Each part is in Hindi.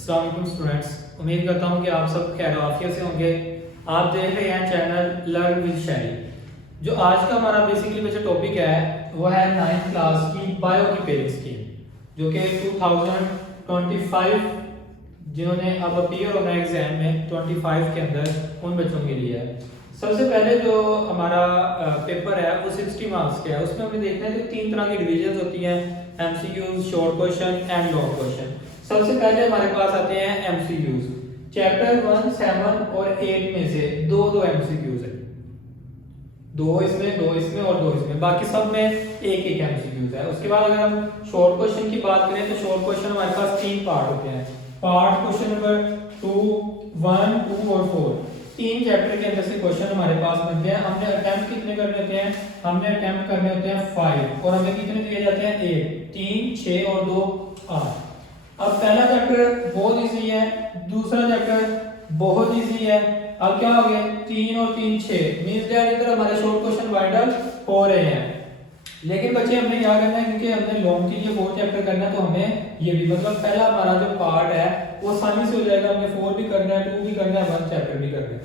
अस्सलाम वालेकुम स्टूडेंट्स, उम्मीद करता हूँ कि आप सब खैर आफियत से होंगे। आप देख रहे हैं चैनल लर्न विद शैली। जो आज का हमारा बेसिकली बच्चा टॉपिक है वो है 9th क्लास की बायो की पेरेंट स्कीम, जो कि 2025 जिन्होंने अब अपीयर होना है एग्जाम में 25 के अंदर उन बच्चों के लिए है। सबसे पहले जो हमारा पेपर है वो 60 मार्क्स का है। उसमें हमें देखना है कि 3 तरह की डिविजन होती हैं, MCQs, short question and long question. सबसे पहले हमारे पास आते हैं एमसीक्यूज। चैप्टर 1, 7 और 8 में से दो एमसीक्यूज है, दो इसमें और दो इसमें, बाकी सब में एक एमसीक्यूज है। उसके बाद अगर हम शॉर्ट क्वेश्चन की बात करें तो शॉर्ट क्वेश्चन हमारे पास 3 पार्ट होते हैं। पार्ट क्वेश्चन नंबर 2, 1, 2 और 4, 3 चैप्टर के अंदर से क्वेश्चन हमारे पास बनते हैं। हमने अटेम्प्ट कितने करने होते हैं? हमने अटेम्प्ट करने होते हैं 5 और हमें कितने दिए जाते हैं? 8, 3, 6 और 2 8। अब पहला चैप्टर बहुत इजी है, दूसरा चैप्टर बहुत इजी है। अब क्या हो गया? 3 और 3 6 मींस दैट इधर हमारे शॉर्ट क्वेश्चन वाइंड अप हो रहे हैं। लेकिन बच्चे हमने क्या करना है, क्योंकि हमने लॉन्ग के लिए 4 चैप्टर करना है, तो हमें ये भी मतलब पहला हमारा जो पार्ट है वो आसानी से हो जाएगा। हमने 4 भी करना है, 2 भी करना है, 1 चैप्टर भी करना है।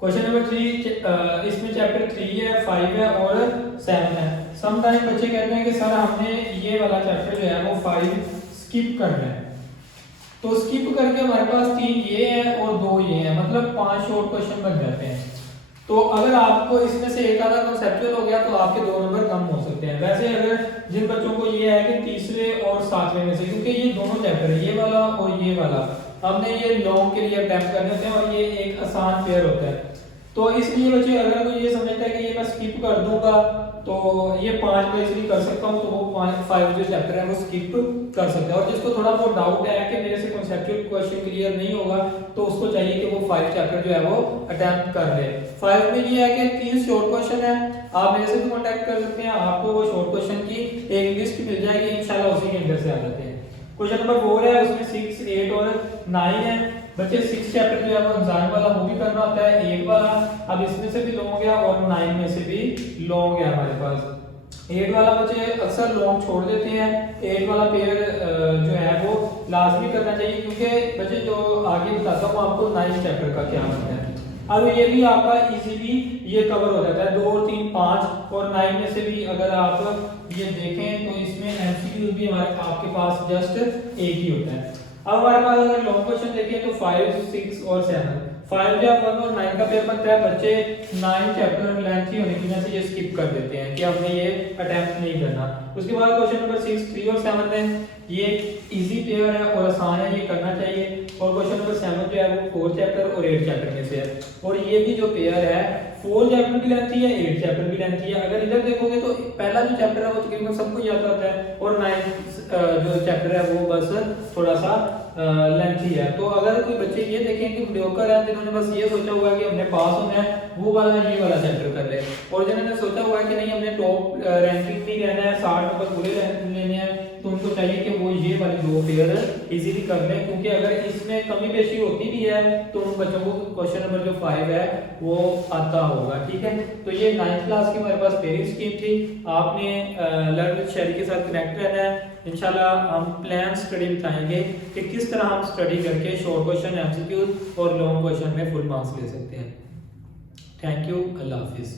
क्वेश्चन नंबर 3, इसमें चैप्टर 3 है, 5 है और 7 है। समटाइम बच्चे कहते हैं कि सर हमने ये वाला चैप्टर जो है वो 5 स्किप करना है, तो स्किप करके हमारे पास 3 ये है और 2 ये है, मतलब 5 शॉर्ट क्वेश्चन बन जाते हैं। तो अगर आपको इसमें से एक आधा कंसेप्चुअल हो गया तो आपके 2 नंबर कम हो सकते हैं। वैसे अगर जिन बच्चों को ये है कि तीसरे और 7वें में से, क्योंकि ये दोनों चैप्टर है, ये वाला और ये वाला, हमने ये लॉन्ग के लिए अटेम्प्ट करने होते हैं और ये एक आसान पेयर होता है, तो इसलिए बच्चे अगर कोई ये समझता है कि ये मैं स्किप कर दूंगा तो ये 5 में इसलिए कर सकता हूँ, तो वो 5 जो चैप्टर है वो स्किप कर सकते हैं। और जिसको थोड़ा बहुत डाउट है कि मेरे से कॉन्सेप्चुअल क्वेश्चन क्लियर नहीं होगा, तो उसको चाहिए कि वो 5 चैप्टर जो है वो अटेम्प्ट कर ले। 5 में ये है कि 3 शॉर्ट क्वेश्चन है, आप मेरे से भी कांटेक्ट कर सकते हैं, आपको वो शॉर्ट क्वेश्चन की एक लिस्ट मिल जाएगी, इंशाल्लाह उसी के अंदर से आ जाते हैं। क्वेश्चन नंबर 4 है, उसमें 6, 8 और 9 है। बच्चे 6 चैप्टर जो है वो एग्जाम वाला वो भी करना होता है, 8 वाला अब इसमें से भी लॉन्ग है और 9 में से भी लॉन्ग है हमारे पास। 8 वाला बच्चे अक्सर लॉन्ग छोड़ देते हैं, 8 वाला पेयर जो है वो लाजमी करना चाहिए, क्योंकि बच्चे जो आगे बताता हूँ आपको 9 चैप्टर का क्या होता है। अब ये भी आपका इजीली ये कवर हो जाता है, 2 और 3 5 और 9 में से भी अगर आप ये देखें तो इसमें एमसीक्यू भी हमारे आपके पास जस्ट एक ही होता है। अब हमारे पास अगर लॉन्ग क्वेश्चन देखें तो 5, 6 और 7, 5 जब 1 और 9 का पेयर बनता है, बच्चे 9 चैप्टर लेंथी होने की वजह से ये स्किप कर देते हैं कि हमने ये अटेम्प्ट नहीं करना। उसके बाद क्वेश्चन नंबर 6, 3 और 7 में ये इजी पेयर है और आसान है, ये करना चाहिए। और क्वेश्चन नंबर 7 जो है वो 4 चैप्टर और 8 चैप्टर में से है, और ये भी जो पेयर है 4 चैप्टर भी लेंथी है, 8 चैप्टर भी लेंथी है। अगर इधर देखोगे तो पहला जो चैप्टर है वो तकरीबन सबको याद आता है, और 9 जो चैप्टर है वो बस थोड़ा सा लेंथी है। तो अगर कोई बच्चे ये देखें कि मीडियोकर है, जिन्होंने बस ये सोचा हुआ है कि हमने पास होना है, वो वाला ये वाला चैप्टर कर ले, और जिन्होंने सोचा हुआ है कि नहीं हमने टॉप रैंकिंग नहीं रहना है, 60 नंबर पूरे लेने हैं, तो उनको चाहिए कि वो ये वाले 2 पेयर इजीली कर लें, क्योंकि अगर इसमें कमी पेशी होती भी है तो उन बच्चों को क्वेश्चन नंबर जो 5 है वो आता होगा। ठीक है, तो ये 9th क्लास की हमारे पास पेयरिंग स्कीम थी। आपने लर्न विद शैली के साथ कनेक्ट रहना है। इंशाल्लाह हम प्लान स्टडी बताएंगे कि किस तरह हम स्टडी करके शॉर्ट क्वेश्चन, एमसीक्यू और लॉन्ग क्वेश्चन में फुल मार्क्स ले सकते हैं। थैंक यू, अल्लाह हाफिज़।